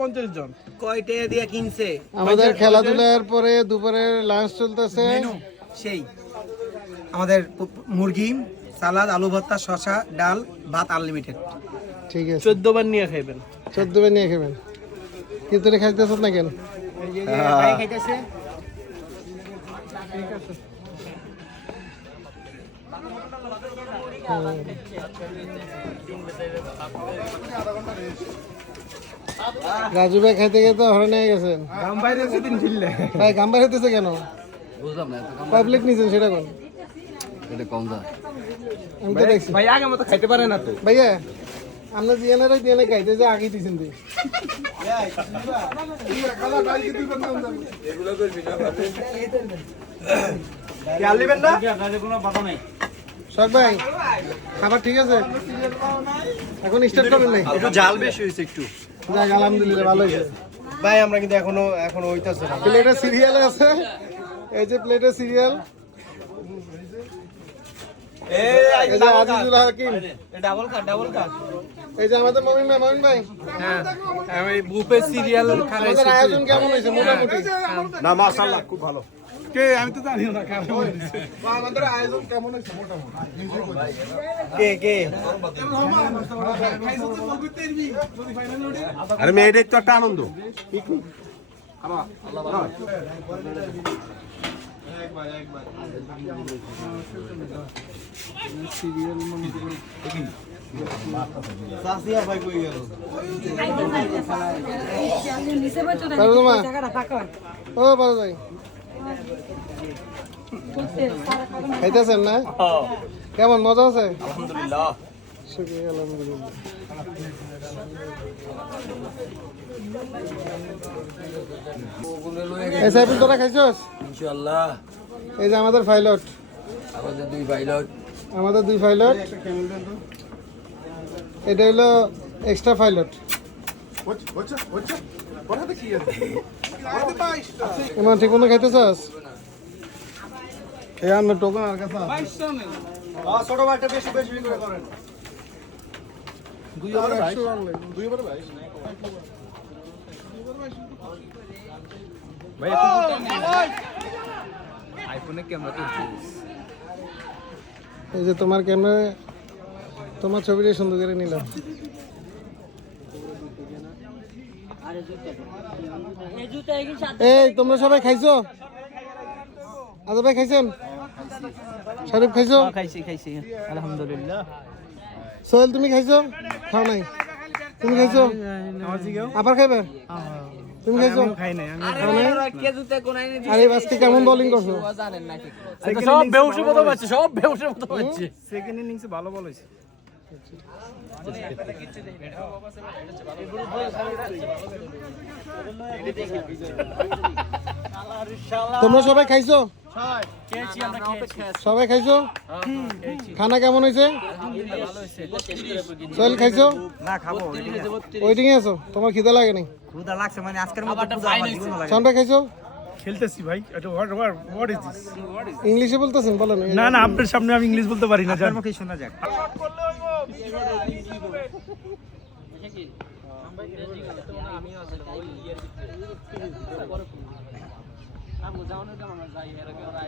50 জন। কয়টা দিয়ে কিনছে? আমাদের খেলাধুলার পরে দুপুরের লাঞ্চ চলতেছে। মেনু সেই আমাদের মুরগি, সালাদ, আলু ভর্তা, শসা, ডাল, ভাত আনলিমিটেড। ঠিক আছে, 14 বার নিয়ে খাইবেন। 14 বার নিয়ে খাবেন। কিন্তু রে খাইতেছ না কেন? এই যে ভাই খাইতেছে। ঠিক আছে। রাজু ভাই খাইতে খাইতে হরে নিয়ে গেছেন। গাম বাইরে সেদিন ঝিললে। ভাই গাম বাইরে হইতেছে কেন? বুঝলাম না পাবলিক নিছেন সেটা কোন? এটা কম দা আমি তো দেখছি। ভাই আগে মতো খাইতে পারে না তো। ভাইয়া আমরা জিয়ানারা জিয়ানা খাইতে যে আগে দিছেন তুই। খেয়াল নেবেন না? শখ ভাই খাবার ঠিক আছে? এখন স্টার্ট করেন নাই? একটু ঝাল বেশি হয়েছে একটু। যাক আলহামদুলিল্লাহ ভালো হয়েছে। ভাই আমরা কিন্তু এখনো হইতাছে না। প্লেটে সিরিয়াল আছে, এই যে প্লেটে সিরিয়াল। এই যে আজিজুল হাকিম, ডাবল কাট। এই যে আমাদের মমিন ভাই। হ্যাঁ, আমি বুফে সিরিয়াল খাইছি। আমাদের আয়োজন কেমন হয়েছে মোটামুটি? না মাশাআল্লাহ খুব ভালো। কে আমি তো জানি না কেমন হয়েছে। আমাদের আয়োজন কেমন হয়েছে মোটামুটি। কে আরে মেয়েদের তো একটা আনন্দ। ও বাবু ভাই খাইতেছেন না? কেমন মজা আছে? আলহামদুলিল্লাহ। শুকরিয়া আলহামদুলিল্লাহ। এই সাইফুল তোরা খাইছস? ইনশাআল্লাহ এই যে আমাদের পাইলট, আমাদের দুই পাইলট এটা হলো এক্সট্রা পাইলট। এমন ঠিক মতো খাইতেছস? এই আমরা টোকন আর কাছে ছোট ভাইটা বেশি করে করেন। আইফোনে ক্যামেরা তো এই যে তোমার ক্যামেরা, তোমার ছবিটা সুন্দর করে নিলাম। এই তোমরা সবাই খাইছো? আজব ভাই খাইছেন? শরীফ খাইছো? খাইছি আলহামদুলিল্লাহ। সোহেল তুমি খাইছো? খাও নাই? তুমি খাইছো? আবার খাইবে? তুমি খাইছো? খাই নাই আমি। খাও নাই? আরে আজকে কেমন বোলিং করছো? সব বেহুশের মতো পাচ্ছে। সেকেন্ড ইনিংসে ভালো বল হয়েছে। তোমরা সবাই খাইছো? সবাই খাইছো? খানা কেমন হয়েছে? সোহেল খাইছো? না খাবো। ওয়েটিং এ আছো? তোমার খিদা লাগে নাই? ক্ষুধা লাগছে মানে আজকের মতো ক্ষুধা আমার জীবনে লাগে। চামড়া খাইছো? খেলতেছি ভাই। এটা হোয়াট ইজ দিস? ইংলিশে বলতেছেন বলেন। না আপনার সামনে আমি ইংলিশ বলতে পারি না। আপনার মুখে শোনা যাক।